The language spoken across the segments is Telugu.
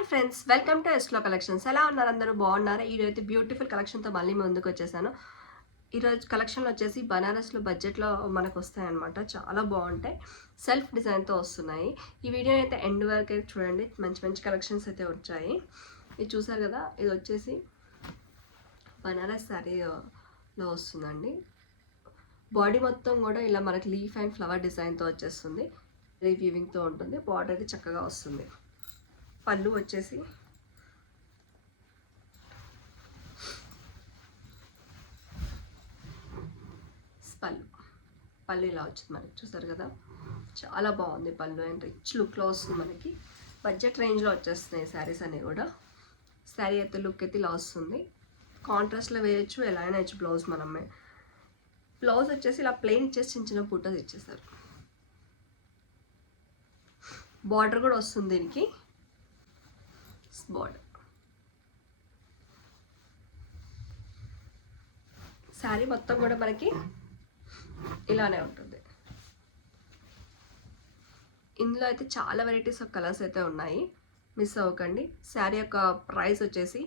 Hi friends, welcome to Eslo collections. ఎలా ఉన్నారు? అందరూ బాగున్నారా? ఈరోజు బ్యూటిఫుల్ కలెక్షన్తో మళ్ళీ ముందుకు వచ్చేసాను. ఈరోజు కలెక్షన్లో వచ్చేసి బనారస్లో బడ్జెట్లో మనకు వస్తాయన్నమాట. చాలా బాగుంటాయి, సెల్ఫ్ డిజైన్తో వస్తున్నాయి. ఈ వీడియోని అయితే ఎండ్ వరకు అయితే చూడండి, మంచి మంచి కలెక్షన్స్ అయితే వచ్చాయి. ఇది చూసారు కదా, ఇది వచ్చేసి బనారస్ శారీలో వస్తుందండి. బాడీ మొత్తం కూడా ఇలా మనకి లీఫ్ అండ్ ఫ్లవర్ డిజైన్తో వచ్చేస్తుంది. వీవింగ్తో ఉంటుంది. బార్డర్ అయితే చక్కగా వస్తుంది. పళ్ళు వచ్చేసి పళ్ళు ఇలా వచ్చింది మనకి, చూసారు కదా, చాలా బాగుంది పళ్ళు. అండ్ రిచ్ లుక్లో వస్తుంది మనకి. బడ్జెట్ రేంజ్లో వచ్చేస్తున్నాయి శారీస్ అన్నీ కూడా. శారీ అయితే లుక్ అయితే ఇలా వస్తుంది. కాంట్రాస్ట్లో వేయచ్చు, ఎలా అయినా వేయచ్చు. బ్లౌజ్ వచ్చేసి ఇలా ప్లెయిన్ ఇచ్చేసి చిన్న చిన్న బుట్టలు ఇచ్చేసారు. బార్డర్ కూడా వస్తుంది దీనికి. బార్డర్ శారీ మొత్తం కూడా మనకి ఇలానే ఉంటుంది. ఇందులో అయితే చాలా వెరైటీస్ ఆఫ్ కలర్స్ అయితే ఉన్నాయి, మిస్ అవ్వకండి. శారీ యొక్క ప్రైస్ వచ్చేసి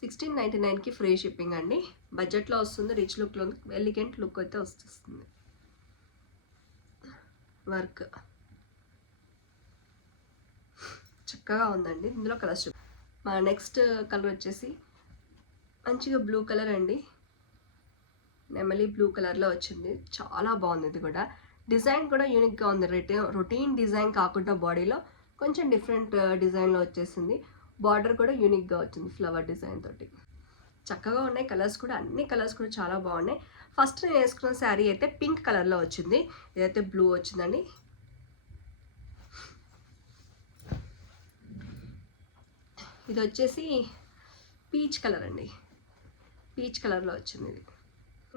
1699కి ఫ్రీ షిప్పింగ్ అండి. బడ్జెట్లో వస్తుంది, రిచ్ లుక్లో, ఎలిగెంట్ లుక్ అయితే వస్తుంది. వర్క్ చక్కగా ఉందండి. ఇందులో కలర్స్ మా నెక్స్ట్ కలర్ వచ్చేసి మంచిగా బ్లూ కలర్ అండి. నెమలి బ్లూ కలర్లో వచ్చింది. చాలా బాగుంది. ఇది కూడా డిజైన్ కూడా యూనిక్గా ఉంది. రొటీన్ డిజైన్ కాకుండా బాడీలో కొంచెం డిఫరెంట్ డిజైన్లో వచ్చేసింది. బార్డర్ కూడా యూనిక్గా వచ్చింది ఫ్లవర్ డిజైన్ తోటి. చక్కగా ఉన్నాయి కలర్స్ కూడా. అన్ని కలర్స్ కూడా చాలా బాగున్నాయి. ఫస్ట్ నేను వేసుకున్న శారీ అయితే పింక్ కలర్లో వచ్చింది. ఇదైతే బ్లూ వచ్చిందండి. ఇది వచ్చేసి పీచ్ కలర్ అండి. పీచ్ కలర్లో వచ్చింది. ఇది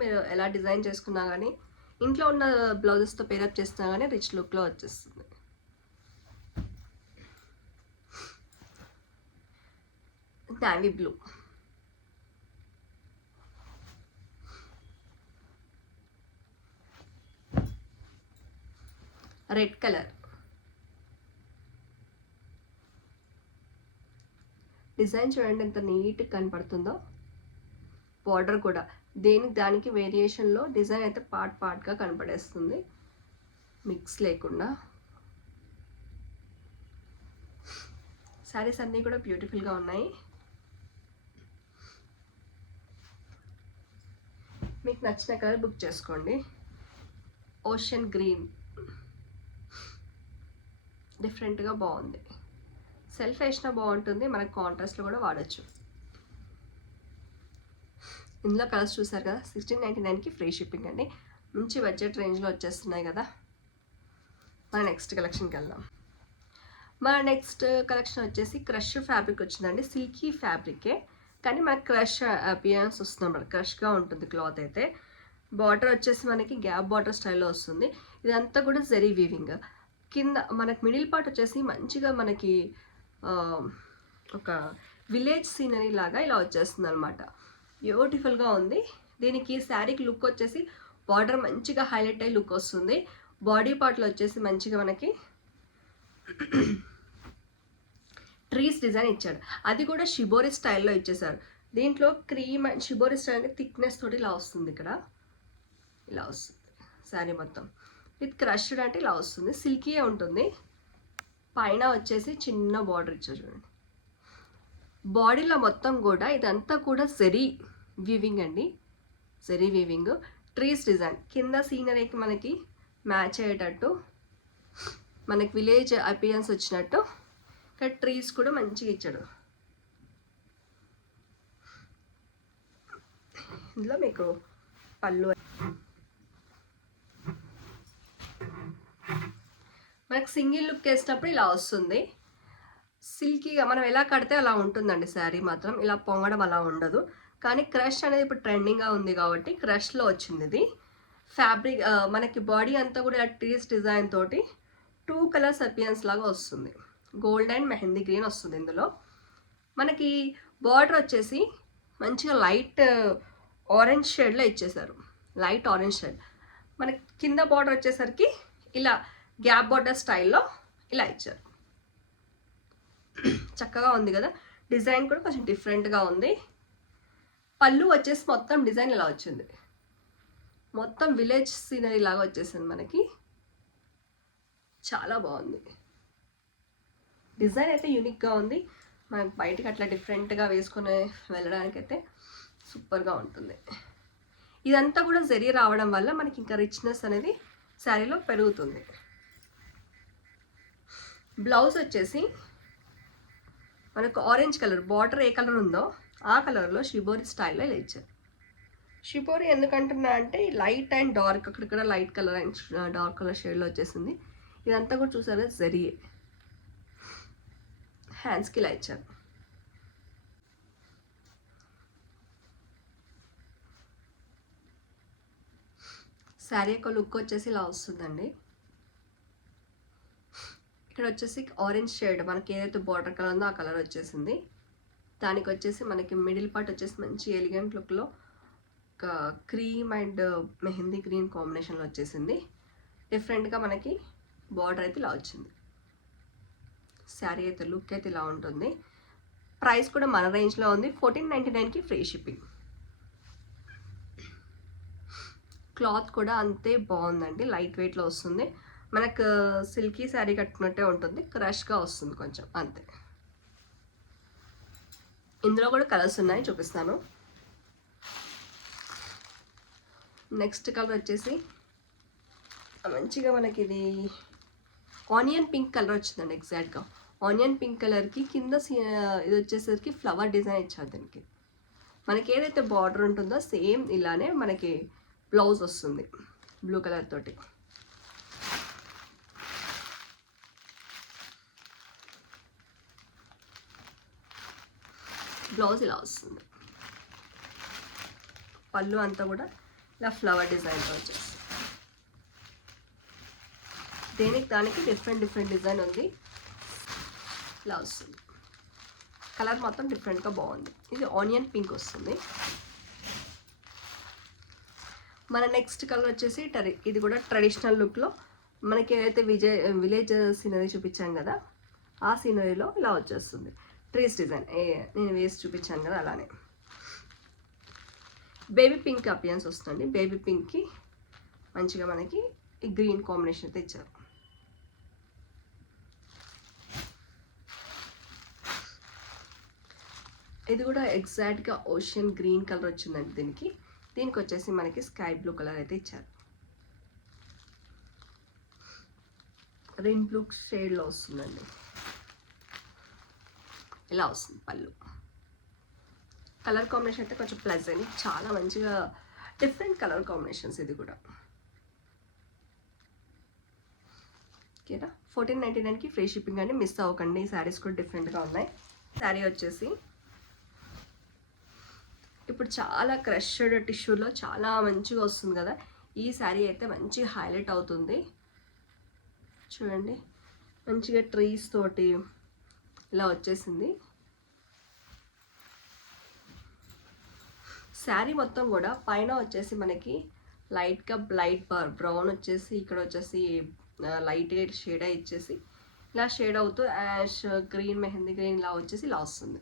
మీరు ఎలా డిజైన్ చేసుకున్నా కానీ, ఇంట్లో ఉన్న బ్లౌజెస్తో పేరప్ చేసినా కానీ రిచ్ లుక్లో వచ్చేస్తుంది. Navy blue, red colour. Design చూడండి ఎంత నీట్గా కనపడుతుందో. బార్డర్ కూడా దానికి వేరియేషన్లో డిజైన్ అయితే పార్ట్గా కనపడేస్తుంది, మిక్స్ లేకుండా. శారీస్ అన్నీ కూడా బ్యూటిఫుల్గా ఉన్నాయి. మీకు నచ్చిన కలర్ బుక్ చేసుకోండి. ఓషన్ గ్రీన్ డిఫరెంట్గా బాగుంది. సెల్ఫ్ వేసినా బాగుంటుంది, మనకు కాంట్రాస్ట్లో కూడా వాడచ్చు. ఇందులో కలర్స్ చూసారు కదా. 1699కి ఫ్రీ షిప్పింగ్ అండి. మంచి బడ్జెట్ రేంజ్లో వచ్చేస్తున్నాయి కదా. మన నెక్స్ట్ కలెక్షన్కి వెళ్దాం. మన నెక్స్ట్ కలెక్షన్ వచ్చేసి క్రష్ ఫ్యాబ్రిక్ వచ్చిందండి. సిల్కీ ఫ్యాబ్రికే కానీ మనకి క్రష్ అపియరెన్స్ వస్తుంది అన్నమాట. క్రష్గా ఉంటుంది క్లాత్ అయితే. బార్డర్ వచ్చేసి మనకి గ్యాప్ బార్డర్ స్టైల్లో వస్తుంది. ఇదంతా కూడా జరీ వీవింగ్. కింద మనకి మిడిల్ పార్ట్ వచ్చేసి మంచిగా మనకి ఒక విలేజ్ సీనరీ లాగా ఇలా వచ్చేస్తుంది అనమాట. బ్యూటిఫుల్గా ఉంది. దీనికి శారీకి లుక్ వచ్చేసి బార్డర్ మంచిగా హైలైట్ అయ్యి లుక్ వస్తుంది. బాడీ పార్ట్లో వచ్చేసి మంచిగా మనకి ట్రీస్ డిజైన్ ఇచ్చాడు. అది కూడా షిబోరి స్టైల్లో ఇచ్చేసారు. దీంట్లో cream and shibori style thickness తోటి ఇలా వస్తుంది. ఇక్కడ ఇలా వస్తుంది శారీ మొత్తం. విత్ క్రష్డ్ అంటే ఇలా వస్తుంది. సిల్కీయే ఉంటుంది. పైన వచ్చేసి చిన్న బార్డర్ ఇచ్చారు చూడండి. బాడీలో మొత్తం కూడా ఇదంతా కూడా జరీ వీవింగ్ అండి. Zari weaving, trees design. కింద సీనరీకి మనకి మ్యాచ్ అయ్యేటట్టు మనకి విలేజ్ అపియరెన్స్ వచ్చినట్టు ఇక్కడ ట్రీస్ కూడా మంచిగా ఇచ్చాడు. ఇందులో మీకు పళ్ళు మనకు సింగిల్ లుక్ వేసినప్పుడు ఇలా వస్తుంది. సిల్కీగా మనం ఎలా కడితే అలా ఉంటుందండి. శారీ మాత్రం ఇలా పొంగడం అలా ఉండదు. కానీ క్రష్ అనేది ఇప్పుడు ట్రెండింగ్గా ఉంది కాబట్టి క్రష్లో వచ్చింది ఇది ఫ్యాబ్రిక్. మనకి బాడీ అంతా కూడా ట్రీస్ డిజైన్ తోటి 2 కలర్స్ అపియరెన్స్ లాగా వస్తుంది. గోల్డ్ అండ్ మెహందీ గ్రీన్ వస్తుంది. ఇందులో మనకి బార్డర్ వచ్చేసి మంచిగా లైట్ ఆరెంజ్ షేడ్లో ఇచ్చేసారు. Light orange shade. మనకి కింద బార్డర్ వచ్చేసరికి ఇలా గ్యాప్ బార్డర్ స్టైల్లో ఇలా ఇచ్చారు. చక్కగా ఉంది కదా. డిజైన్ కూడా కొంచెం డిఫరెంట్గా ఉంది. పళ్ళు వచ్చేసి మొత్తం డిజైన్ ఇలా వచ్చింది, మొత్తం విలేజ్ సీనరీ లాగా వచ్చేసింది మనకి. చాలా బాగుంది, డిజైన్ అయితే యూనిక్గా ఉంది. మనకు బయటకి అట్లా డిఫరెంట్గా వేసుకొని వెళ్ళడానికైతే సూపర్గా ఉంటుంది. ఇదంతా కూడా జరీ రావడం వల్ల మనకి ఇంకా రిచ్నెస్ అనేది శారీలో పెరుగుతుంది. బ్లౌజ్ వచ్చేసి మనకు ఆరెంజ్ కలర్, బార్డర్ ఏ కలర్ ఉందో ఆ కలర్లో షిబోరి స్టైల్లో ఇలా ఇచ్చారు. షిబోరి ఎందుకంటున్నా అంటే లైట్ అండ్ డార్క్, అక్కడక్కడ light colour and dark colour షేడ్లో వచ్చేసింది. ఇదంతా కూడా చూసారా జరీయే. హ్యాండ్స్కి ఇలా ఇచ్చారు. శారీ యొక్క లుక్ వచ్చేసి ఇలా వస్తుందండి. ఇక్కడ వచ్చేసి ఆరెంజ్ షేడ్ మనకి ఏదైతే బార్డర్ కలర్ ఉందో ఆ కలర్ వచ్చేసింది. దానికి వచ్చేసి మనకి మిడిల్ పార్ట్ వచ్చేసి మంచి ఎలిగెంట్ లుక్లో ఒక క్రీమ్ అండ్ మెహందీ గ్రీన్ కాంబినేషన్లో వచ్చేసింది. డిఫరెంట్గా మనకి బార్డర్ అయితే ఇలా వచ్చింది. శారీ అయితే లుక్ అయితే ఇలా ఉంటుంది. ప్రైస్ కూడా మన రేంజ్లో ఉంది, 1499కి ఫ్రీ షిప్పింగ్. క్లాత్ కూడా అంతే బాగుందండి, లైట్ వెయిట్లో వస్తుంది. మనకు సిల్కీ శారీ కట్టుకున్నట్టే ఉంటుంది, క్రష్గా వస్తుంది కొంచెం అంతే. ఇందులో కూడా కలర్స్ ఉన్నాయి, చూపిస్తాను. నెక్స్ట్ కలర్ వచ్చేసి మంచిగా మనకి ఇది ఆనియన్ పింక్ కలర్ వచ్చిందండి. ఎగ్జాక్ట్గా ఆనియన్ పింక్ కలర్కి కింద ఇది వచ్చేసరికి ఫ్లవర్ డిజైన్ ఇచ్చారు దీనికి. మనకి ఏదైతే బార్డర్ ఉంటుందో సేమ్ ఇలానే మనకి బ్లౌజ్ వస్తుంది బ్లూ కలర్ తోటి. బ్లౌజ్ ఇలా వస్తుంది. పళ్ళు అంతా కూడా ఇలా ఫ్లవర్ డిజైన్తో వచ్చేస్తుంది. దానికి డిఫరెంట్ డిజైన్ ఉంది, ఇలా వస్తుంది. కలర్ మొత్తం డిఫరెంట్గా బాగుంది. ఇది ఆనియన్ పింక్ వస్తుంది. మన నెక్స్ట్ కలర్ వచ్చేసి ఇది కూడా ట్రెడిషనల్ లుక్లో మనకి ఏదైతే విలేజ్ సీనరీ చూపించాను కదా ఆ సీనరీలో ఇలా వచ్చేస్తుంది. ట్రీస్ డిజైన్ నేను వేసి చూపించాను కదా అలానే. బేబీ పింక్ అపియన్స్ వస్తుంది. బేబీ పింక్కి మంచిగా మనకి ఈ గ్రీన్ కాంబినేషన్ అయితే ఇచ్చారు. ఇది కూడా ఎగ్జాక్ట్గా ఓషియన్ గ్రీన్ కలర్ వచ్చిందండి దీనికి వచ్చేసి మనకి స్కై బ్లూ కలర్ అయితే ఇచ్చారు. రెయిన్ బ్లూ షేడ్లో వస్తుందండి, ఇలా వస్తుంది పళ్ళు. కలర్ కాంబినేషన్ అయితే కొంచెం ప్లెజెంట్, చాలా మంచిగా డిఫరెంట్ కలర్ కాంబినేషన్స్. ఇది కూడా ఓకేనా. 1499కి ఫ్రీ షిప్పింగ్ అండి, మిస్ అవ్వకండి. శారీస్ కూడా డిఫరెంట్గా ఉన్నాయి. శారీ వచ్చేసి ఇప్పుడు చాలా క్రష్డ్ టిష్యూలో చాలా మంచిగా వస్తుంది కదా, ఈ శారీ అయితే మంచిగా హైలైట్ అవుతుంది. చూడండి మంచిగా ట్రీస్ తోటి ఇలా వచ్చేసింది. శారీ మొత్తం కూడా పైన వచ్చేసి మనకి లైట్గా బ్రౌన్ వచ్చేసి ఇక్కడ వచ్చేసి లైట్ షేడ్ ఇచ్చేసి ఇలా షేడ్ అవుతూ యాష్ గ్రీన్ మెహందీ గ్రీన్ ఇలా వచ్చేసి ఇలా వస్తుంది.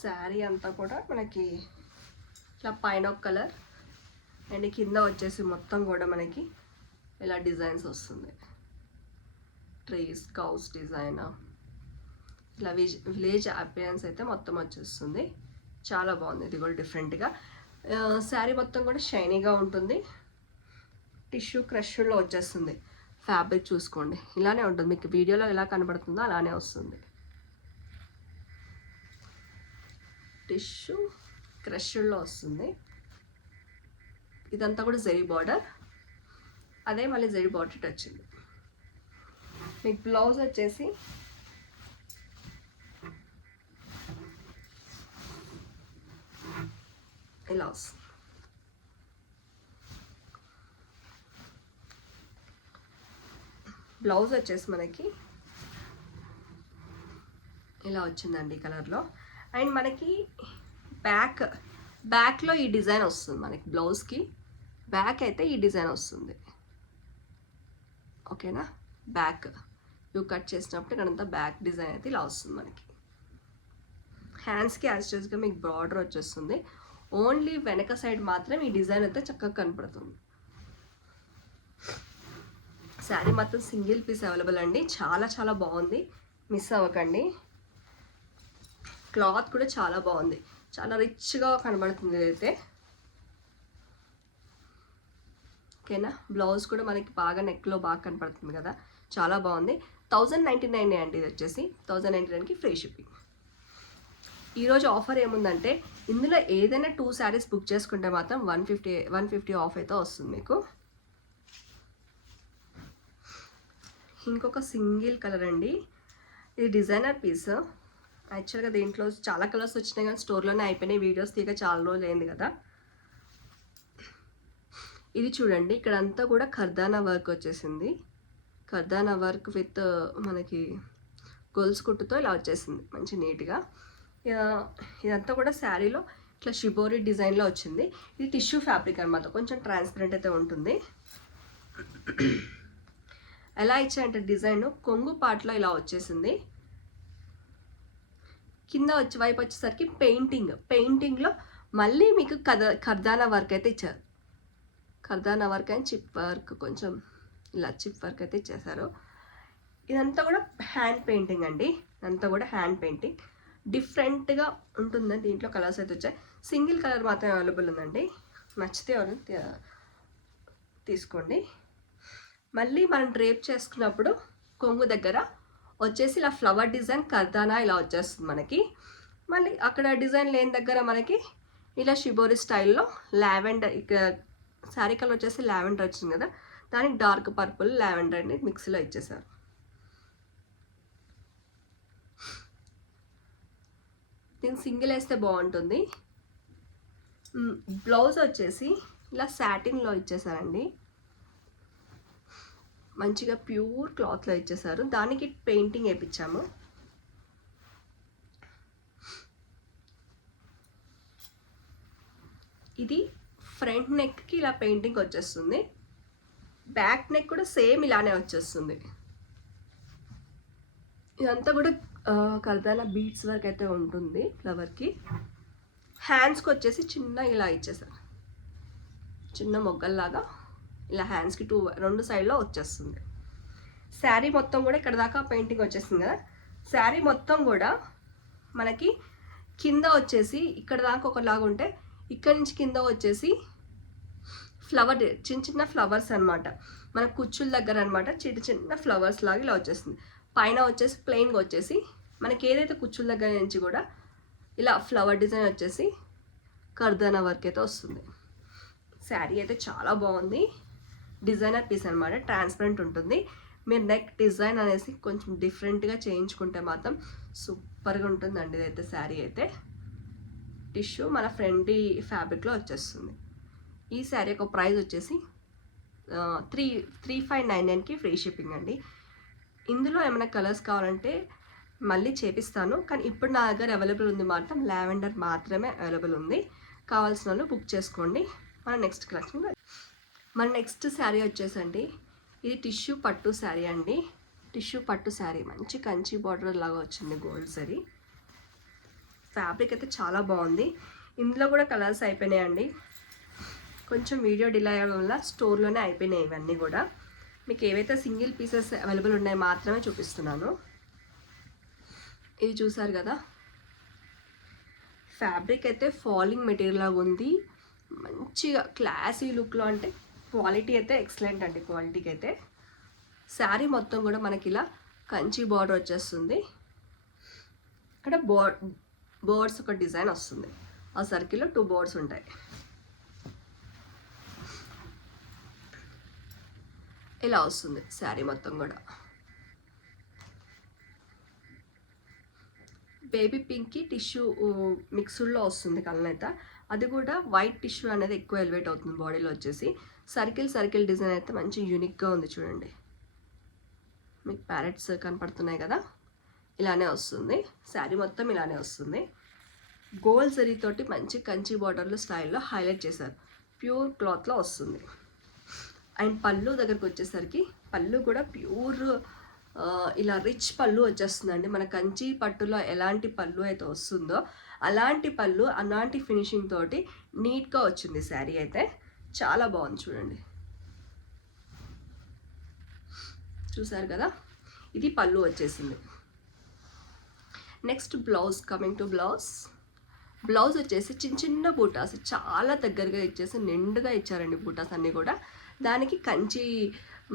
శారీ అంతా కూడా మనకి ఇట్లా పైన ఒక కలర్ అండ్ కింద వచ్చేసి మొత్తం కూడా మనకి ఇలా డిజైన్స్ వస్తుంది. ట్రీస్ కౌస్ డిజైన్ ఇలా విలేజ్ అపియరెన్స్ అయితే మొత్తం వచ్చేస్తుంది. చాలా బాగుంది. ఇది కూడా డిఫరెంట్గా శారీ మొత్తం కూడా షైనీగా ఉంటుంది. టిష్యూ క్రష్లో వచ్చేస్తుంది. ఫ్యాబ్రిక్ చూసుకోండి ఇలానే ఉంటుంది, మీకు వీడియోలో ఎలా కనబడుతుందో అలానే వస్తుంది. టిష్యూ క్రష్లో వస్తుంది. ఇదంతా కూడా జరీ బార్డర్, అదే మళ్ళీ జరీ బార్డర్ వచ్చింది. మీకు బ్లౌజ్ వచ్చేసి ఇలా వస్తుంది. బ్లౌజ్ వచ్చేసి మనకి ఇలా వచ్చిందండి ఈ కలర్లో. అండ్ మనకి బ్యాక్లో ఈ డిజైన్ వస్తుంది మనకి. బ్లౌజ్కి బ్యాక్ అయితే ఈ డిజైన్ వస్తుంది. ఓకేనా, బ్యాక్ యూ కట్ చేసినప్పుడు ఇక్కడంతా బ్యాక్ డిజైన్ అయితే ఇలా వస్తుంది మనకి. హ్యాండ్స్కి యాజ్గా మీకు బార్డర్ వచ్చేస్తుంది. ఓన్లీ వెనక సైడ్ మాత్రం ఈ డిజైన్ అయితే చక్కగా కనపడుతుంది. శారీ మాత్రం సింగిల్ పీస్ అవైలబుల్ అండి. చాలా చాలా బాగుంది, మిస్ అవ్వకండి. క్లాత్ కూడా చాలా బాగుంది, చాలా రిచ్గా కనబడుతుంది ఇదైతే. ఓకేనా, బ్లౌజ్ కూడా మనకి బాగా నెక్లో బాగా కనపడుతుంది కదా, చాలా బాగుంది. 1099 అండి ఇది వచ్చేసి. 1099కి ఫ్రీ షిప్పింగ్. ఈరోజు ఆఫర్ ఏముందంటే ఇందులో ఏదైనా 2 శారీస్ బుక్ చేసుకుంటే మాత్రం 150 ఆఫ్ అయితే వస్తుంది మీకు. ఇంకొక సింగిల్ కలర్ అండి, ఇది డిజైనర్ పీస్. యాక్చువల్గా దీంట్లో చాలా కలర్స్ వచ్చినాయి కానీ స్టోర్లోనే అయిపోయినాయి, వీడియోస్ తీయక చాలా రోజులు అయింది కదా. ఇది చూడండి, ఇక్కడ అంతా కూడా ఖర్దానా వర్క్ వచ్చేసింది. ఖర్దానా వర్క్ విత్ మనకి గొలుసు కుట్టుతో ఇలా వచ్చేసింది మంచి నీట్గా. ఇదంతా కూడా శారీలో ఇట్లా షిబోరి డిజైన్లో వచ్చింది. ఇది టిష్యూ ఫ్యాబ్రిక్ అనమాట, కొంచెం ట్రాన్స్పరెంట్ అయితే ఉంటుంది. ఎలా ఇచ్చాయంటే డిజైన్ కొంగు పార్ట్లో ఇలా వచ్చేసింది. కింద వైపు వచ్చేసరికి పెయింటింగ్లో మళ్ళీ మీకు ఖర్దానా వర్క్ అయితే ఇచ్చారు. ఖర్దానా వర్క్ అండ్ చిప్ వర్క్, కొంచెం ఇలా చిప్ వర్క్ అయితే ఇచ్చేసారు. ఇదంతా కూడా హ్యాండ్ పెయింటింగ్ అండి, ఇదంతా కూడా హ్యాండ్ పెయింటింగ్. డిఫరెంట్గా ఉంటుందండి. దీంట్లో కలర్స్ అయితే వచ్చాయి. సింగిల్ కలర్ మాత్రం అవైలబుల్ ఉందండి, నచ్చితే ఎవరైనా తీసుకోండి. మళ్ళీ మనం డ్రేప్ చేసుకున్నప్పుడు కొంగు దగ్గర వచ్చేసి ఇలా ఫ్లవర్ డిజైన్ ఖర్దానా ఇలా వచ్చేస్తుంది మనకి. మళ్ళీ అక్కడ డిజైన్ లేని దగ్గర మనకి ఇలా షిబోరి స్టైల్లో లావెండర్, ఇక్కడ శారీ కలర్ వచ్చేసి లావెండర్ వచ్చింది కదా, దానికి డార్క్ పర్పుల్ లావెండర్ అని మిక్సీలో ఇచ్చేసారు. దీనికి సింగిల్ వేస్తే బాగుంటుంది. బ్లౌజ్ వచ్చేసి ఇలా సాటిన్లో ఇచ్చేసారండి, మంచిగా ప్యూర్ క్లాత్లో ఇచ్చేసారు. దానికి పెయింటింగ్ వేయించాము. ఇది ఫ్రంట్ నెక్కి ఇలా పెయింటింగ్ వచ్చేస్తుంది, బ్యాక్ నెక్ కూడా సేమ్ ఇలానే వచ్చేస్తుంది. ఇదంతా కూడా కల్దానా బీడ్స్ వర్క్ అయితే ఉంటుంది ఫ్లవర్కి. హ్యాండ్స్కి వచ్చేసి చిన్న ఇలా ఇచ్చేసారు, చిన్న మొగ్గల్లాగా ఇలా హ్యాండ్స్కి రెండు సైడ్లో వచ్చేస్తుంది. శారీ మొత్తం కూడా ఇక్కడ దాకా పెయింటింగ్ వచ్చేస్తుంది కదా. శారీ మొత్తం కూడా మనకి కింద వచ్చేసి ఇక్కడ దాకా ఒకలాగా ఉంటే, ఇక్కడ నుంచి కింద వచ్చేసి ఫ్లవర్, చిన్న చిన్న ఫ్లవర్స్ అనమాట, మన కుచ్చుల దగ్గర అనమాట, చిన్న చిన్న ఫ్లవర్స్ లాగా ఇలా వచ్చేస్తుంది. పైన వచ్చేసి ప్లెయిన్గా వచ్చేసి మనకి ఏదైతే కుచ్చుల దగ్గర నుంచి కూడా ఇలా ఫ్లవర్ డిజైన్ వచ్చేసి కర్దానా వర్క్ అయితే వస్తుంది. శారీ అయితే చాలా బాగుంది, డిజైనర్ పీస్ అనమాట, ట్రాన్స్పరెంట్ ఉంటుంది. మీరు నెక్ డిజైన్ అనేసి కొంచెం డిఫరెంట్గా చేయించుకుంటే మాత్రం సూపర్గా ఉంటుందండి. ఇదైతే శారీ అయితే టిష్యూ మన ఫ్రెండ్లీ ఫ్యాబ్రిక్లో వచ్చేస్తుంది. ఈ శారీ యొక్క ప్రైస్ వచ్చేసి 3599కి ఫ్రీ షిప్పింగ్ అండి. ఇందులో ఏమైనా కలర్స్ కావాలంటే మళ్ళీ చేపిస్తాను, కానీ ఇప్పుడు నా దగ్గర అవైలబుల్ ఉంది మాత్రం లావెండర్ మాత్రమే అవైలబుల్ ఉంది. కావాల్సిన వాళ్ళు బుక్ చేసుకోండి. మన నెక్స్ట్ శారీ వచ్చేసండి, ఇది టిష్యూ పట్టు శారీ అండి. టిష్యూ పట్టు శారీ మంచి కంచి బార్డర్ లాగా వచ్చింది, గోల్డ్ శారీ. ఫ్యాబ్రిక్ అయితే చాలా బాగుంది. ఇందులో కూడా కలర్స్ అయిపోయినాయండి, కొంచెం వీడియో డిలే అవ్వడం వల్ల స్టోర్లోనే అయిపోయినాయి ఇవన్నీ కూడా. మీకు ఏవైతే సింగిల్ పీసెస్ అవైలబుల్ ఉన్నాయో మాత్రమే చూపిస్తున్నాను. ఇది చూసారు కదా, ఫ్యాబ్రిక్ అయితే ఫాలింగ్ మెటీరియల్ లాగా ఉంది, మంచిగా క్లాసీ లుక్లో, అంటే క్వాలిటీ అయితే ఎక్సలెంట్ అండి. క్వాలిటీకి అయితే శారీ మొత్తం కూడా మనకి ఇలా కంచి బార్డర్ వచ్చేస్తుంది. ఇక్కడ బర్డ్స్ ఒక డిజైన్ వస్తుంది, ఆ సర్కిల్లో 2 బర్డ్స్ ఉంటాయి. ఇలా వస్తుంది శారీ మొత్తం కూడా. బేబీ పింక్కి టిష్యూ మిక్స్డ్లో వస్తుంది కలనైత. అది కూడా వైట్ టిష్యూ అనేది ఎక్కువ ఎలివేట్ అవుతుంది బాడీలో వచ్చేసి. సర్కిల్ డిజైన్ అయితే మంచి యూనిక్గా ఉంది చూడండి. మీకు ప్యారెట్స్ కనపడుతున్నాయి కదా, ఇలానే వస్తుంది. శారీ మొత్తం ఇలానే వస్తుంది. గోల్డ్ జరీతోటి మంచి కంచి బార్డర్లు స్టైల్లో హైలైట్ చేశారు. ప్యూర్ క్లాత్లో వస్తుంది. అండ్ పళ్ళు దగ్గరకు వచ్చేసరికి పళ్ళు కూడా ప్యూర్ ఇలా రిచ్ పళ్ళు వచ్చేస్తుందండి. మన కంచి పట్టులో ఎలాంటి పళ్ళు అయితే వస్తుందో అలాంటి పళ్ళు, అలాంటి ఫినిషింగ్ తోటి నీట్గా వచ్చింది శారీ అయితే. చాలా బాగుంది చూడండి. చూసారు కదా, ఇది పళ్ళు వచ్చేసింది. Next blouse, coming to blouse. Blouse వచ్చేసి చిన్న చిన్న బూటాస్ చాలా దగ్గరగా ఇచ్చేసి నిండుగా ఇచ్చారండి బూటాస్ అన్నీ కూడా. దానికి కంచి,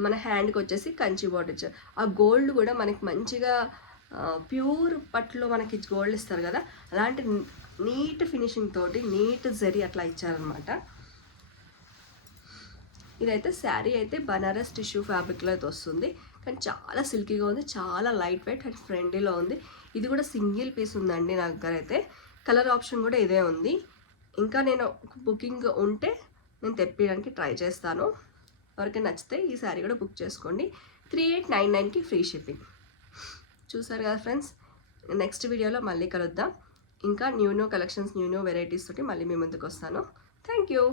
మన హ్యాండ్కి వచ్చేసి కంచి బార్డర్ ఇచ్చారు. ఆ గోల్డ్ కూడా మనకి మంచిగా ప్యూర్ పట్టులో మనకి గోల్డ్ ఇస్తారు కదా, అలాంటి నీట్ ఫినిషింగ్ తోటి నీట్ జరీ అట్లా ఇచ్చారనమాట. ఇదైతే శారీ అయితే బనారస్ టిష్యూ ఫ్యాబ్రిక్లో అయితే వస్తుంది, కానీ చాలా సిల్కీగా ఉంది, చాలా లైట్ వెయిట్ అండ్ ఫ్రెండ్లీలో ఉంది. ఇది కూడా సింగిల్ పీస్ ఉందండి నా దగ్గర అయితే. కలర్ ఆప్షన్ కూడా ఇదే ఉంది. ఇంకా నేను బుకింగ్ ఉంటే నేను తెప్పించడానికి ట్రై చేస్తాను. ఎవరికైనా నచ్చితే ఈ శారీ కూడా బుక్ చేసుకోండి. 3899కి ఫ్రీ షిప్పింగ్. చూసారు కదా ఫ్రెండ్స్, నెక్స్ట్ వీడియోలో మళ్ళీ కలుద్దాం. ఇంకా న్యూ కలెక్షన్స్, న్యూ వెరైటీస్ తోటి మళ్ళీ మీ ముందుకు వస్తాను. Thank you.